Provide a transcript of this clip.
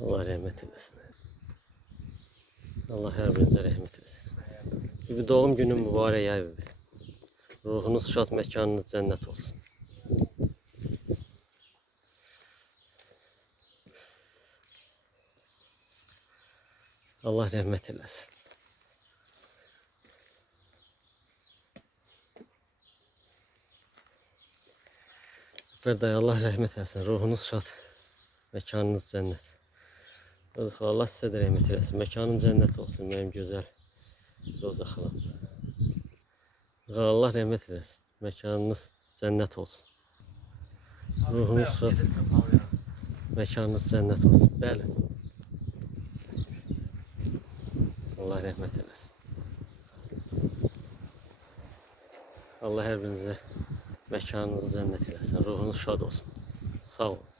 Allah rahmet eylesin. Allah her birinize rahmet eylesin. Bir doğum günün mübarek ya bibi. Ruhunuz şad, mekanınız cennet olsun. Allah rahmet eylesin. Ferday, Allah rahmet eylesin. Ruhunuz şad, mekanınız cennet. Allah size de rahmet eylesin. Mekanın cennet olsun benim güzel Roza xalam. Allah rahmet eylesin. Mekanınız cennet olsun. Ruhunuz şad, mekanınız cennet olsun. Bəli. Allah rahmet eylesin. Allah her birinize mekanınızı cennet eylesin. Ruhunuz şad olsun. Sağ olun.